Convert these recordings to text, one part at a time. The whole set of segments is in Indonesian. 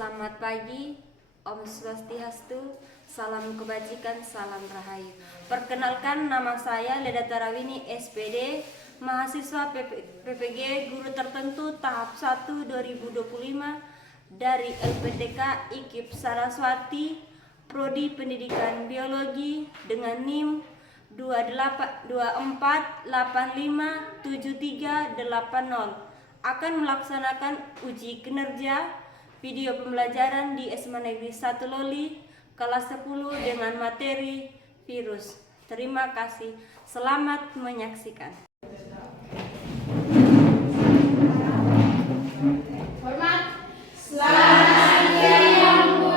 Selamat pagi, Om Swastiastu, salam kebajikan, salam rahayu. Perkenalkan, nama saya Leda Tarawini, SPD, mahasiswa PPG Guru Tertentu tahap 1 2025 dari LPTK IKIP Saraswati, Prodi Pendidikan Biologi dengan NIM 24857380 akan melaksanakan uji kinerja video pembelajaran di SMA Negeri 1 Loli kelas 10 dengan materi virus. Terima kasih. Selamat menyaksikan. Hormat. Selamat siang, Bu.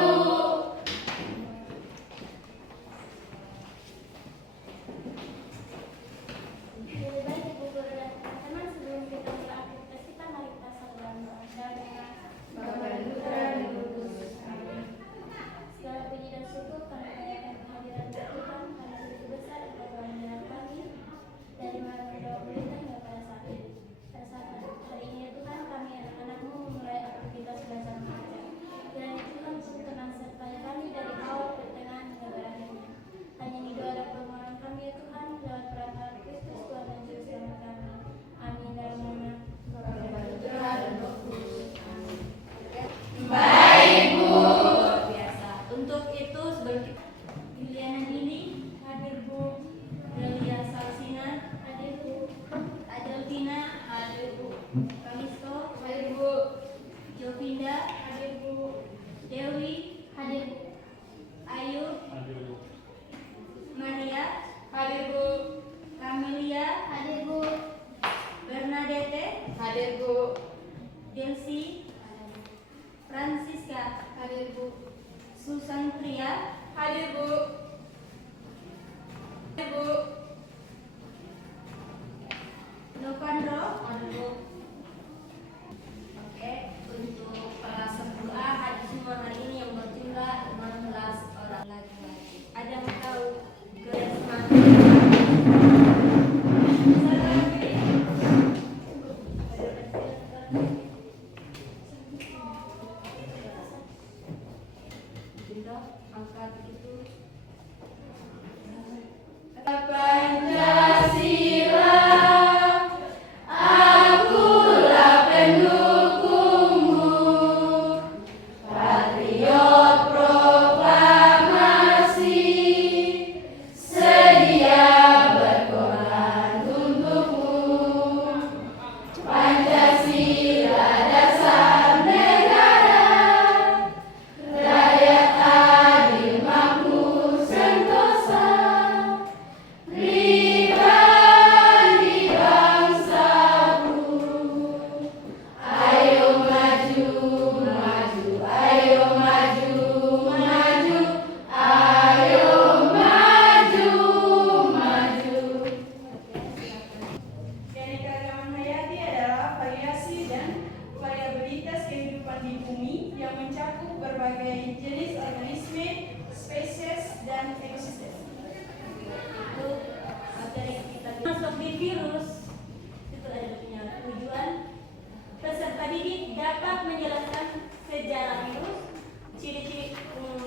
Lebih baik Ibu Guru dan teman-teman sebelum kita beraktivitas kita mari kita salam doa dengan Bapa dan Putra dan Roh Kudus. Amin. segala puji dan syukur kami panjatkan kehadiran Tuhan karena begitu besar Engkau telah mendengar kami dari malam berdoa berita hingga pada saat ini. Pada saat hari ini ya Tuhan, kami anak-anak-Mu memulai aktivitas belajar mengajar. Kiranya Tuhan berkenan sertai kami dari awal pertengahan hingga berakhirnya. Hanya ini doa dan permohonan kami ya Tuhan, lewat perantara Kristus Tuhan dan Juru Selamat kami. Amin. Dalam nama Bapa dan Putra dan Roh Kudus. Amin. Baik, Bu. Luar biasa. Untuk itu sebelum kita Liliana Nini hadir, Bu. Delia Salsina hadir, Bu. Adeltina hadir, Bu. Kalisto hadir, Bu. Jovinda hadir, Bu. Dewi hadir, Bu. Ayu hadir, Bu. Maria Hadir, Bu. Camelia hadir, Bu. Bernadette Hadir, Bu. Delsi Francisca Hadir, Bu. Susan Tria Hadir, Bu. Hadir, Bu. Novandro hadir, Bu. Oke, untuk kelas 10A hadir semua hari ini yang berjumlah 16 orang laki-laki. Ada yang tahu garis mana? Angkat itu. Pancasila, akulah pendukungmu, patriot proklamasi, sedia berkorban untukmu. Pancasila dasar negara, rakyat adil makmur sentosa, pribadi bangsaku. Ayo maju, maju, ayo maju, maju, ayo maju, maju. Keanekaragaman hayati adalah variasi dan variabilitas kehidupan di bumi yang mencakup berbagai jenis organisme, spesies, dan ekosistem. Itu materi kita masuk di virus itu ada punya tujuan. Peserta didik dapat menjelaskan sejarah virus, ciri-ciri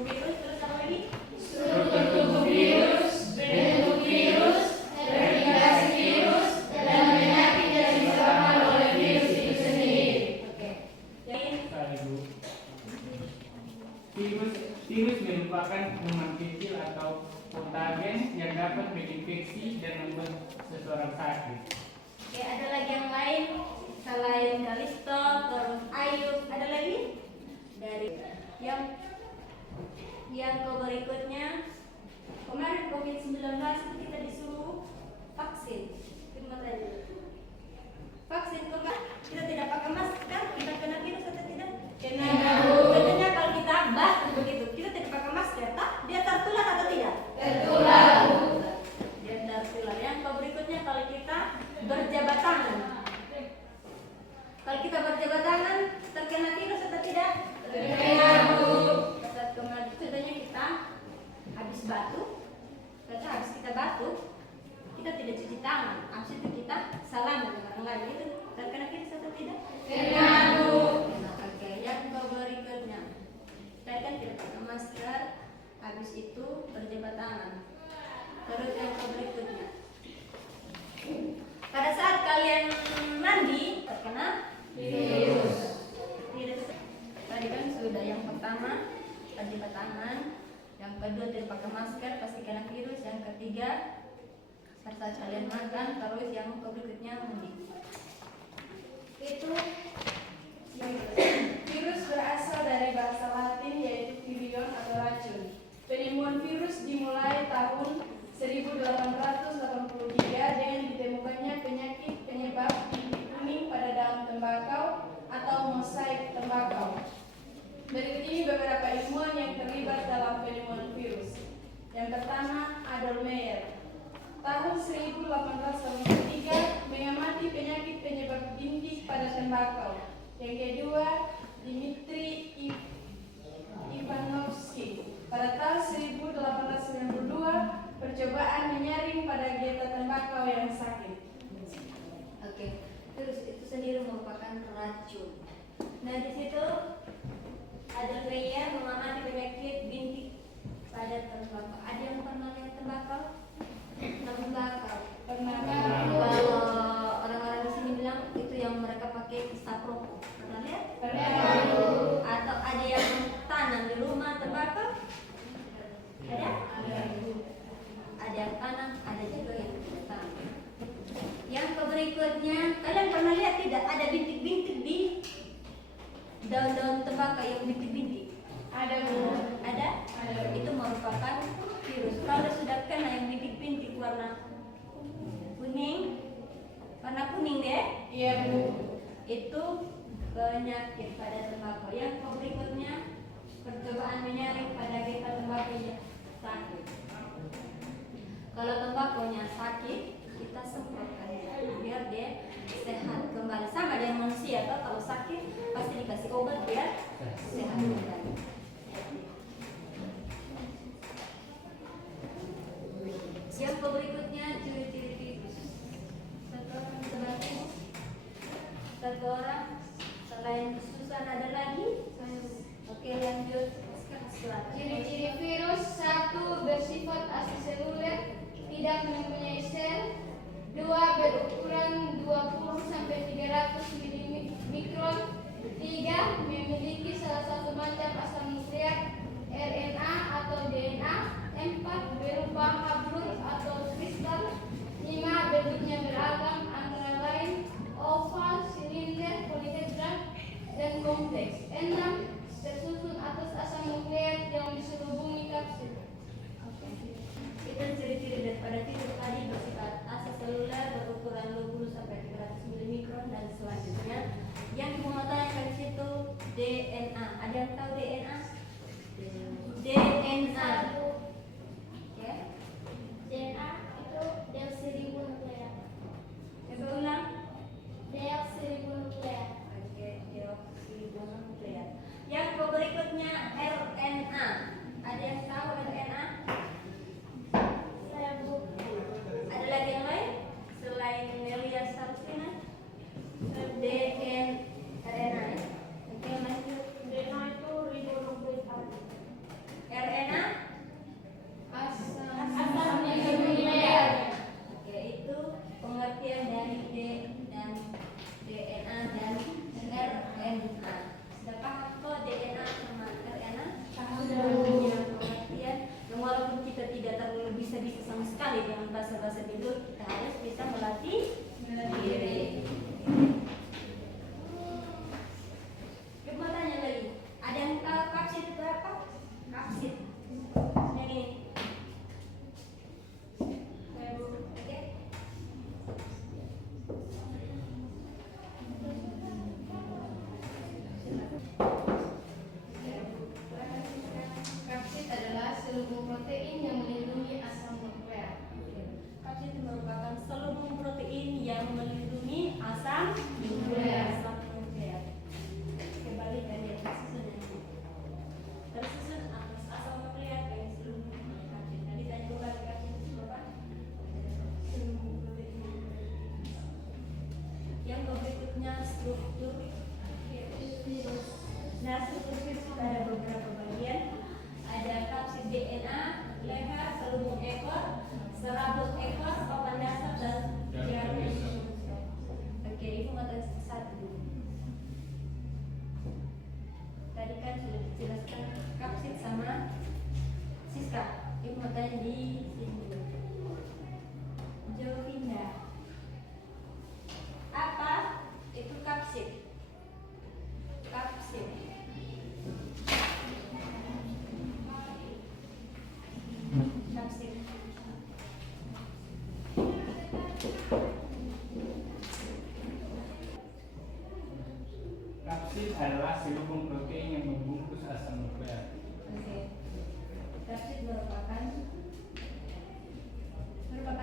virus, terus apa lagi? Struktur tubuh virus, bentuk virus, replikasi virus, dan penyakit yang disebabkan oleh virus itu sendiri. Oke. Jadi Tadi, Bu. Virus merupakan kuman kecil atau patogen yang dapat menginfeksi dan membuat seseorang sakit. oke, ada lagi yang lain selain Kalisto, terus Ayub, ada lagi dari yang ke berikutnya. Kemarin COVID-19 itu kita disuruh vaksin. Terima kasih. Vaksin kemarin kita tidak pakai masker, kita kena virus atau tidak? Kena, Bu. Tentunya kalau kita batuk begitu, kita tidak pakai masker, tak? Dia tertular atau tidak? Tertular, Bu. Dia tertular. Yang ke berikutnya kalau kita berjabat tangan. Kalau kita berjabat tangan terkena virus atau tidak? itu berjabat tangan. Terus yang berikutnya, pada saat kalian mandi terkena virus. Tadi kan sudah yang pertama berjabat tangan, yang kedua tidak pakai masker pasti kena virus, yang ketiga pada saat kalian makan, terus yang berikutnya mandi. Itu Virus berasal dari bahasa Latin yaitu virion atau racun. Penemuan virus dimulai tahun 1883 dengan ditemukannya penyakit penyebab bintik kuning pada daun tembakau atau mosaik tembakau. Berikut ini beberapa ilmuwan yang terlibat dalam penemuan virus. Yang pertama, Adolf Meyer. Tahun 1883 mengamati penyakit penyebab bintik pada tembakau. Yang kedua, Dmitri Ivanovsky. Pada tahun 1892 percobaan menyaring pada geta tembakau yang sakit. Oke, terus itu sendiri merupakan racun. Nah di situ ada Meyer mengamati penyakit bintik pada tembakau. Ada yang pernah lihat tembakau? Tembakau. Pernah. Kalau orang-orang di sini bilang itu yang mereka pakai isap rokok. Pernah lihat? Pernah. Atau ada yang tanam di rumah tembakau? Ada? Ada yang tanam, ada juga yang tidak tanam. Yang berikutnya, kalian pernah lihat tidak ada bintik-bintik di daun-daun tembakau yang bintik-bintik? Ada, Bu. Ada? Ada. Itu merupakan virus. Kalau sudah kena yang bintik-bintik warna kuning deh, Iya, Bu. itu penyakit pada tembakau. Yang berikutnya, percobaan menyaring pada geta tembakau yang sakit. Kalau tembakonya sakit, kita semprotkan biar dia sehat kembali. Sama dengan manusia, atau kalau sakit pasti dikasih obat biar sehat kembali. Yang berikutnya, ciri-ciri virus. Satu orang selain Susan ada lagi? Oke, lanjut. Silakan. Ciri-ciri virus: 1. Bersifat asiseluler, tidak mempunyai sel. 2. Berukuran 20-300 mikron. 3. Memiliki salah satu macam asam nukleat, RNA atau DNA. 4. Berupa hablur atau kristal. 5. Bentuknya beragam, antara lain oval, silinder, polihedral, dan kompleks. 6. Tersusun atas asam nukleat yang diselubungi kapsul. Itu ciri-ciri daripada virus tadi bersifat aseseluler berukuran 20-300 milimikron dan selanjutnya yang dimengetahui di situ DNA. Ada yang tahu DNA? DNA. Oke. DNA itu deoksiribonukleat. Coba ulang. Deoksiribonukleat. Oke, deoksiribonukleat. Yang berikutnya RNA. Ada yang tahu RNA? Saya Bu. Ada lagi yang lain selain Nelia Sarusina? RNA. Oke, lanjut. DNA itu ribonukleat. RNA jelaskan kapsid sama Siska. Ibu mau tanya di sini. Jovinda, apa itu kapsid? Kapsid. Kapsid. Kapsid adalah selubung protein yang membungkus asam nuklear. Oke. Kapsid merupakan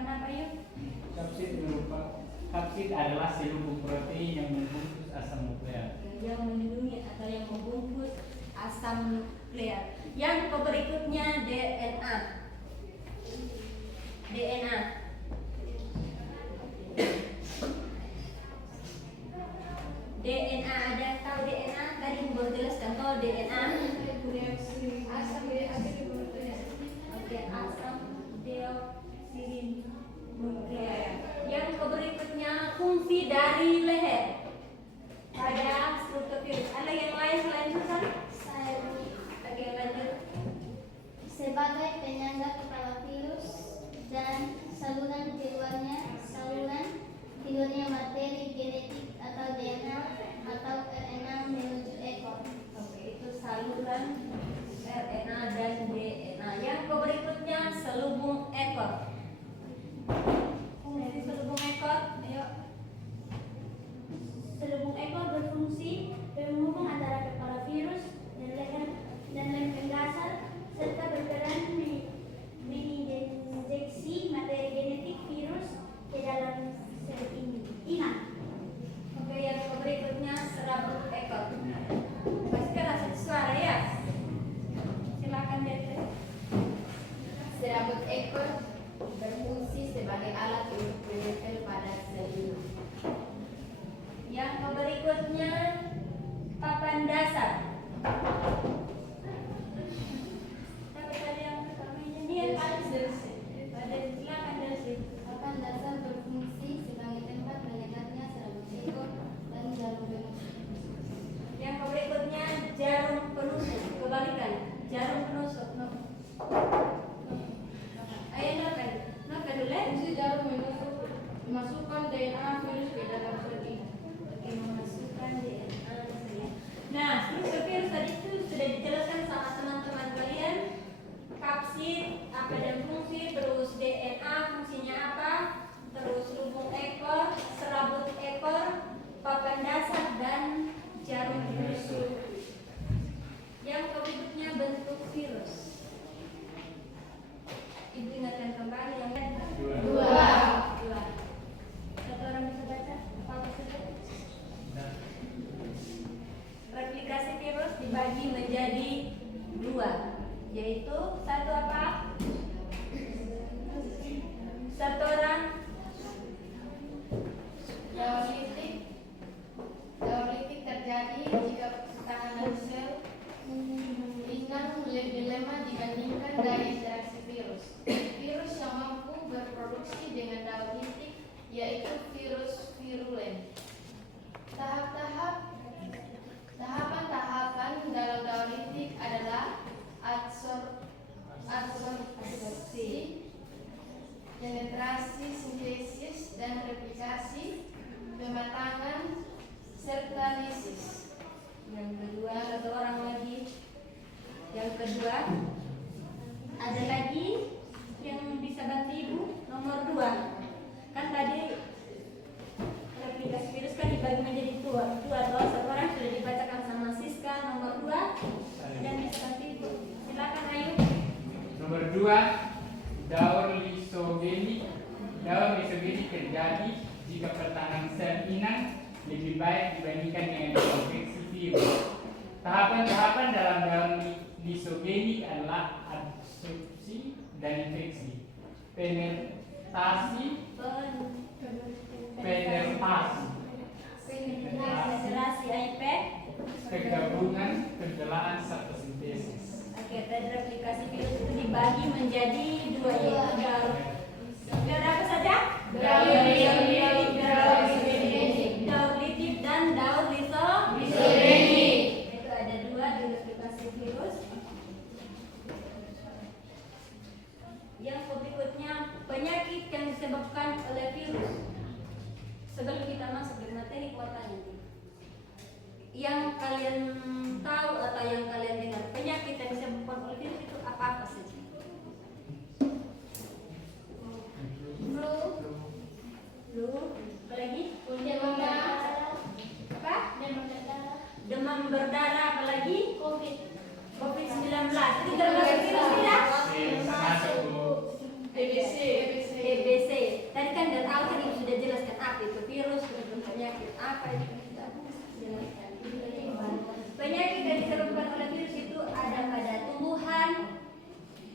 apa yuk? Kapsid adalah selubung protein yang membungkus asam nuklear. Yang melindungi atau yang membungkus asam nuklear. Yang berikutnya DNA. DNA. DNA, ada yang tahu DNA? Tadi Ibu baru jelaskan kalau DNA Reaksi asam deoksinribonuklеин. oke, asam deoksirinuklear. Yang berikutnya fungsi dari leher pada struktur virus. Ada yang lain selain Susan? Saya Oke, lanjut. sebagai penyangga kepala virus dan saluran tidurnya materi genetik atau DNA atau RNA menuju ekor. Oke, itu saluran RNA dan DNA. Yang berikutnya selubung ekor. Fungsi selubung ekor, ayo. Selubung ekor berfungsi penghubung antara kepala virus dan lempeng dasar serta berperan menginjeksi materi genetik virus ke dalam sel inang. Oke, yang berikutnya serabut ekor. Pasti rasa suara ya. Silakan Dete. Serabut ekor berfungsi sebagai alat untuk menempel pada sel inang. Yang berikutnya papan dasar. Tapi tadi yang pertama ini yang paling pada silakan Desi. Papan dasar berfungsi sebagai tempat meletaknya serabut ekor dan jarum penusuk. Yang berikutnya jarum penusuk. Kebalikan, jarum penusuk. No. Ayo Noven. Noven dulu ya. Fungsi jarum memasukkan DNA virus ke dalam sel inang. Oke, memasukkan DNA. Nah, struktur virus tadi itu sudah dijelaskan sama teman-teman kalian. Kapsid, apa dan fungsi, terus DNA fungsinya apa, terus lubung ekor, serabut ekor, papan dasar dan jarum penusuk. Yang berikutnya bentuk virus. Ibu ingatkan kembali yang Dua. Satu orang bisa baca apa tersebut? Replikasi virus dibagi menjadi dua, yaitu satu apa? Satu orang Dauritik terjadi jika pertahanan sel inang lebih lemah dibandingkan daya interaksi virus. Virus yang mampu berproduksi dengan dauritik yaitu virus virulen. Tahapan-tahapan dalam dauritik adalah adsorpsi, penetrasi, sintesis dan replikasi, pematangan, serta lisis. yang kedua, satu orang lagi. Yang kedua, ada lagi yang bisa bantu ibu. Nomor 2. Kan tadi replikasi virus kan dibagi menjadi dua. Satu orang sudah dibacakan sama Siska. Nomor 2 dan bisa bantu ibu. Silakan Ayu. Nomor 2, daur lisogenik. Daur lisogenik terjadi jika pertahanan sel inang lebih baik dibandingkan dengan infeksi virus. Tahapan-tahapan dalam daur lisogenik adalah adsorpsi dan infeksi, penetrasi, Penetrasi IP. penggabungan, pembelaan serta sintesis. Oke, tadi replikasi virus itu dibagi menjadi dua, yaitu daur. Daur apa saja? Daur litip dan daur lisogenik. Itu ada dua di replikasi virus. Tidak termasuk virus tidak? Masuk Bu. TBC. TBC. Tadi kan dari awal kan ibu sudah jelaskan apa itu virus, kemudian penyakit apa itu kan sudah jelaskan. Penyakit yang disebabkan oleh virus itu ada pada tumbuhan,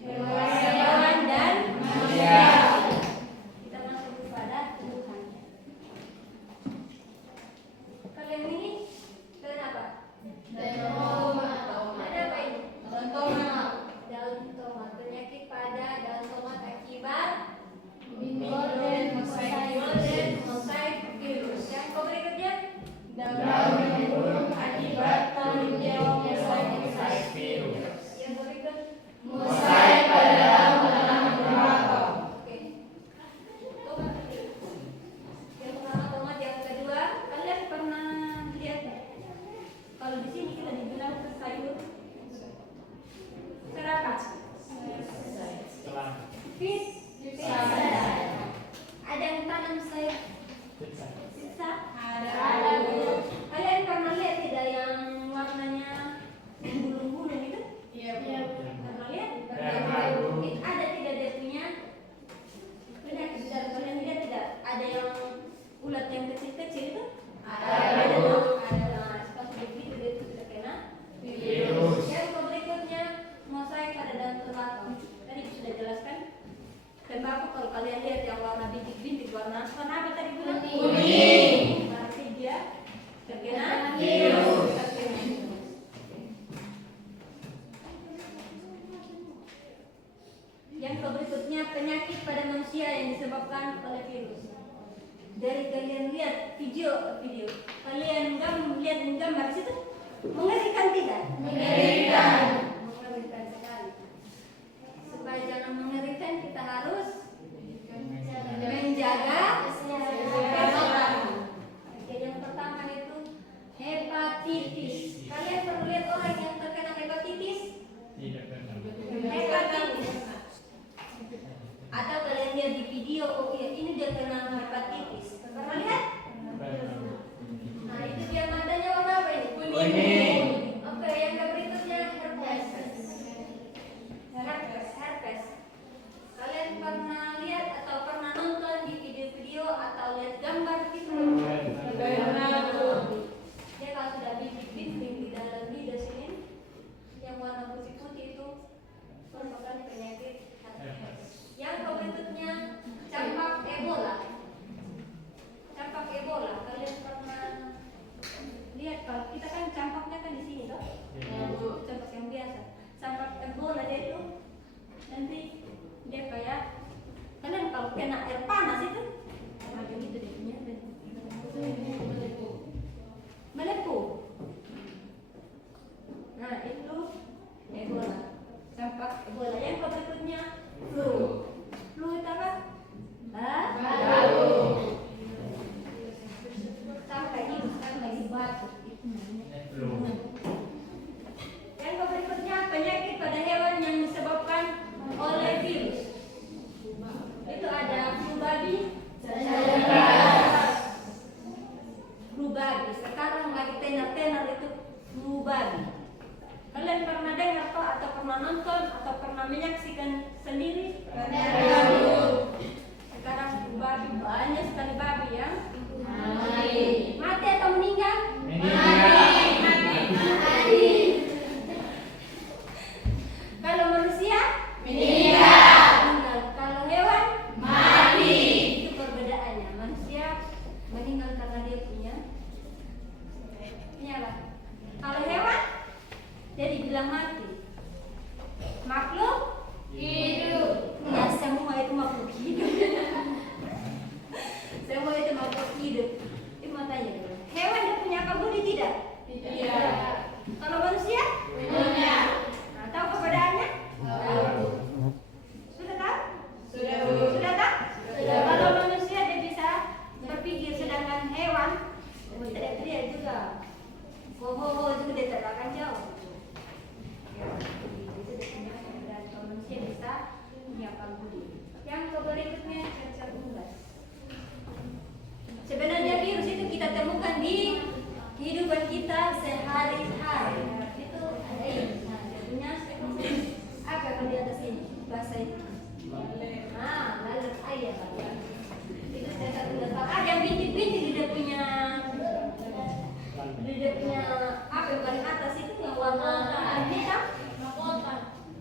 hewan dan manusia. Kita masuk pada tumbuhan. Kalian ini kenapa? Ada apa ini? Dan tomat. Daun tomat. Penyakit pada daun tomat akibat Golden mosaic mosaik virus. Yang berikutnya daun burung akibat turunnya mosaic Virus. yang berikut mosaik pada daun tanaman tembakau. oke. Tomat. Yang pertama tomat, yang kedua kalian pernah lihat kalau di sini kita dibilang sayur serapa? Setelah Fish. Ada yang tanam sayur sisa? Ada. Kalian pernah lihat tidak yang warnanya bulu-bulu itu? Iya. Pernah lihat? Pernah, Bu. Ada tidak dia punya penyakit? Kalian lihat tidak? Ada yang ulat yang kecil-kecil itu? Ada. Nah, seperti begitu dia itu sudah kena virus. Yang berikutnya mosaik pada daun tembakau. Tadi sudah jelaskan. Tembakau kalau kalian lihat yang warna bintik-bintik, warna apa tadi bilang? Kuning. Berarti dia terkena Virus. Terkena virus. Yang berikutnya penyakit pada manusia yang disebabkan oleh virus. Dari kalian lihat video, kalian lihat gambar situ, mengerikan tidak? Mengerikan. Mengerikan sekali. Supaya jangan mengerikan, kita harus menjaga kesehatan. Oke, yang pertama itu hepatitis. Kalian pernah lihat orang yang terkena hepatitis? Tidak pernah. Hepatitis. Atau kalian lihat di video, oh iya ini dia kena hepatitis. Pernah lihat? Nah itu dia matanya warna apa ini? Kuning. Oke, yang berikutnya herpes. Kalian pernah lihat atau pernah nonton di video-video atau lihat gambar gitu? Dia kalau sudah bintik-bintik di dalam lidah sini, yang warna putih-putih itu merupakan penyakit herpes. Yang berikutnya campak Ebola. Campak Ebola, kalian pernah lihat? Kalau kita kan campaknya kan di sini toh? Campak yang biasa. Campak Ebola dia itu nanti dia kayak kalian kalau kena air panas itu macam itu dia punya melepuh. Nah itu Ebola, campak Ebola. Yang berikutnya flu. Flu itu apa? Sampai di batuk itu namanya flu. Yang berikutnya penyakit pada hewan yang disebabkan oleh virus. Itu ada flu babi. Flu babi. Sekarang lagi tenar-tenar itu flu babi. Kalian pernah dengar atau pernah nonton atau pernah menyaksikan sendiri? Sekarang flu babi banyak sekali babi yang mati atau meninggal? Mati. Kalau manusia? Meninggal. Kalau hewan? Mati. Itu perbedaannya. Manusia meninggal karena dia punya apa? Kalau hewan? Dia dibilang mati. Makhluk? Hidup.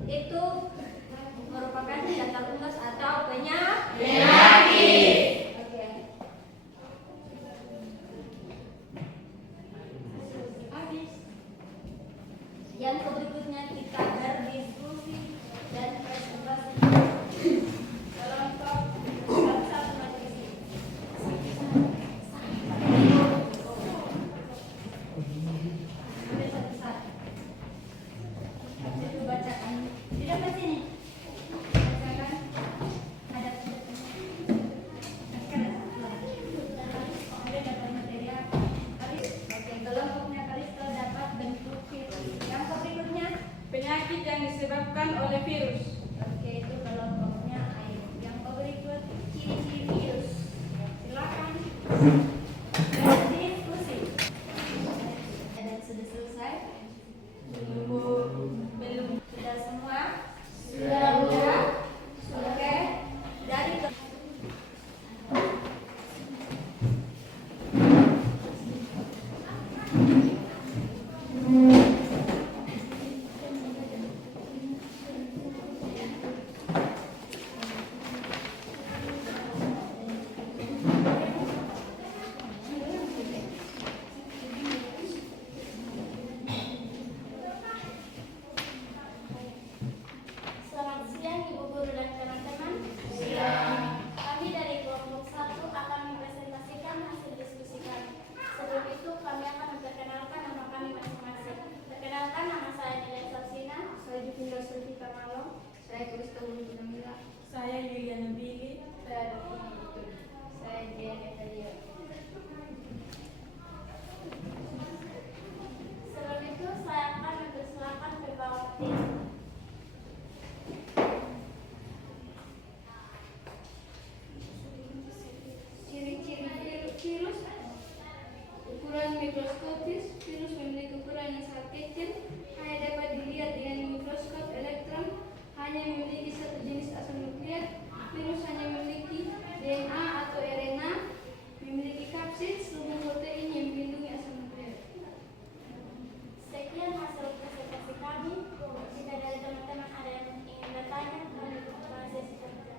itu merupakan cacar unggas atau Penyakit. Oke. Habis. Yang berikutnya kita berdiskusi dan presentasi kelompok satu majelis. Ambil satu-satu. Itu bacakan. Tidak baca ini. Bacakan. Ada ada daftar materi apa? Habis. Oke, kelompoknya Kalisto dapat bentuk virus. Yang berikutnya. Penyakit yang disebabkan oleh virus. Oke, itu kelompoknya air. Yang berikut ciri-ciri virus. Silakan. Diskusi. Dan sudah selesai? Belum. Sudah semua? Sudah. Oke. Dari Selamat siang Ibu Guru dan teman-teman. Kami dari kelompok 1 akan mempresentasikan hasil diskusi kami. Sebelum itu kami akan memperkenalkan nama kami masing-masing. Perkenalkan, nama saya Nilai Sarsina. Saya Juvinda Sulfita Malo. Saya Kristo Wulunamila. Saya Yuliana Billy. Saya Diana Kalia. Sebelum itu saya akan mempersilakan Bapak Tim. Ciri-ciri virus. Ukuran mikroskopis. Virus memiliki ukuran yang sangat kecil, hanya dapat dilihat dengan mikroskop elektron, hanya memiliki satu jenis asam nukleat. Virus hanya memiliki DNA atau RNA, memiliki kapsid, sulfur protein yang melindungi asam nukleat. Sekian hasil presentasi kami. Jika dari teman-teman ada yang ingin bertanya, kami buka sesi kerja.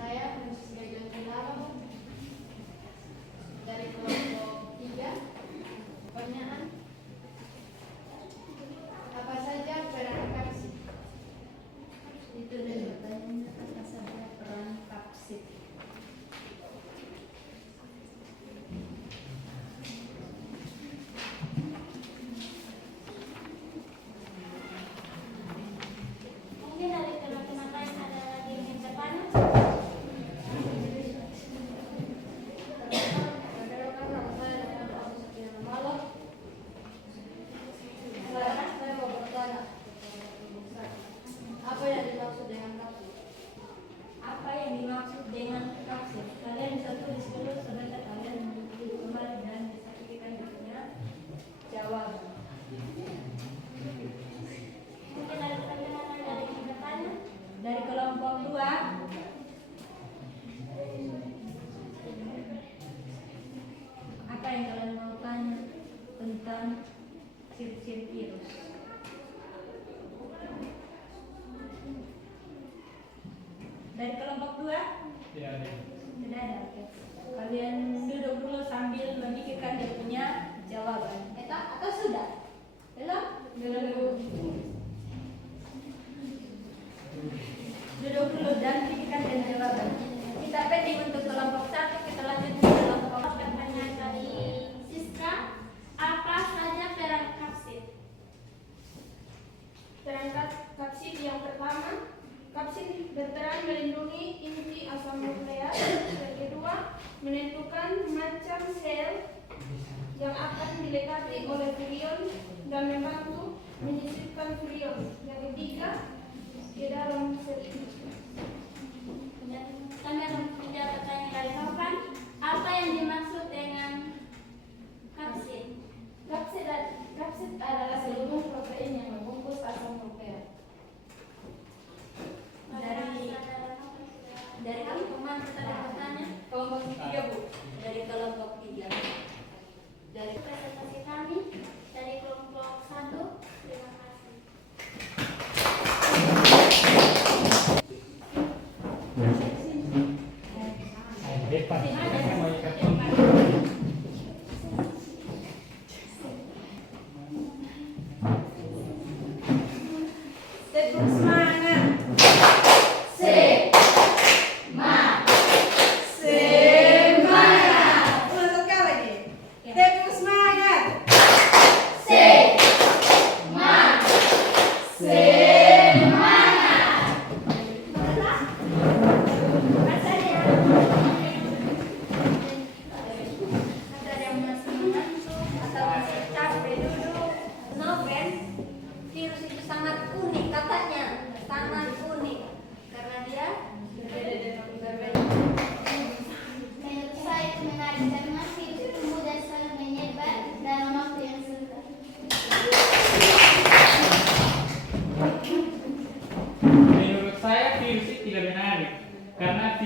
Saya Mrs. Gajah Dilarang dari kelompok 3. Pertanyaan, apa saja peran kapsid? Itu dari pertanyaan, apa saja peran kapsid? Mungkin dari teman-teman lain ada lagi yang ingin bertanya? Perkenalkan, nama saya Muhammad Safian Malo. Saya mau bertanya, apa yang dimaksud dengan kapsid? apa yang dimaksud dengan kapsid? Kalian bisa tulis dulu sebentar, kalian duduk kembali dan bisa pikirkan punya jawaban. Mungkin dari teman-teman lain ada yang ingin bertanya? Dari kelompok 2. Apa yang kalian mau tanya tentang ciri-ciri virus? Dari kelompok 2? Tidak ada. Tidak ada. Oke. Kalian duduk dulu sambil memikirkan dia punya jawaban. Atau sudah? Belum? Duduk dulu dan pikirkan dan jawaban. Kita pending untuk kelompok 1, kita lanjut ke kelompok 4. Pertanyaan dari Siska, apa saja peran kapsid? Peran kapsid yang pertama, kapsid berperan melindungi inti asam nukleat. Yang kedua, menentukan macam sel yang akan dilekati oleh virion dan membantu menyisipkan virion. Yang ketiga, ke dalam sel itu. Dan kami akan menjawab pertanyaan dari Taufan, apa yang dimaksud dengan kapsid? Kapsid adalah seluruh protein yang membungkus asam nukleat. Dari kelompok mana kita ada bertanya? Kelompok 3, Bu. Dari kelompok 3. Dari Presentasi kami dari kelompok 1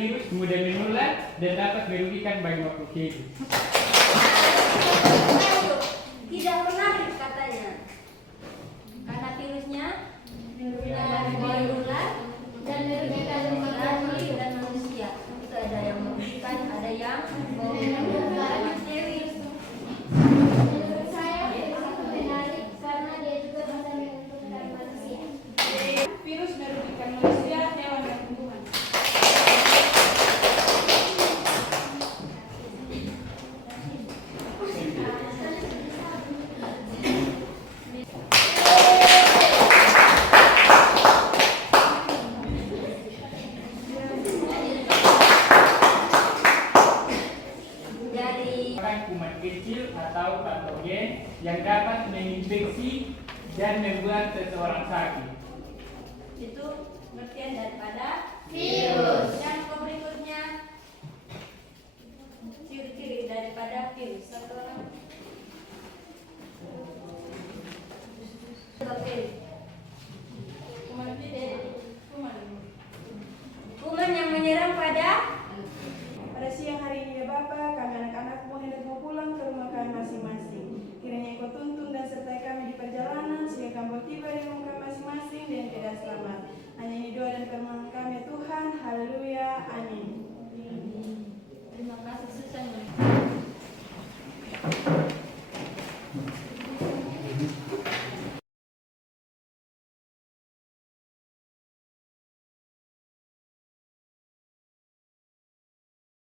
virus mudah menular dan dapat merugikan banyak makhluk hidup. Tidak menarik katanya. Karena virusnya menular dan merugikan dan manusia. Itu ada yang merugikan, ada yang menular. Menurut saya virus itu menarik karena dia juga bisa menguntungkan manusia. Virus merugikan manusia, hewan, dan tumbuhan. Dari Kuman kecil atau patogen yang dapat menginfeksi dan membuat seseorang sakit. itu pengertian daripada Virus. Yang berikutnya ciri-ciri daripada virus. Satu orang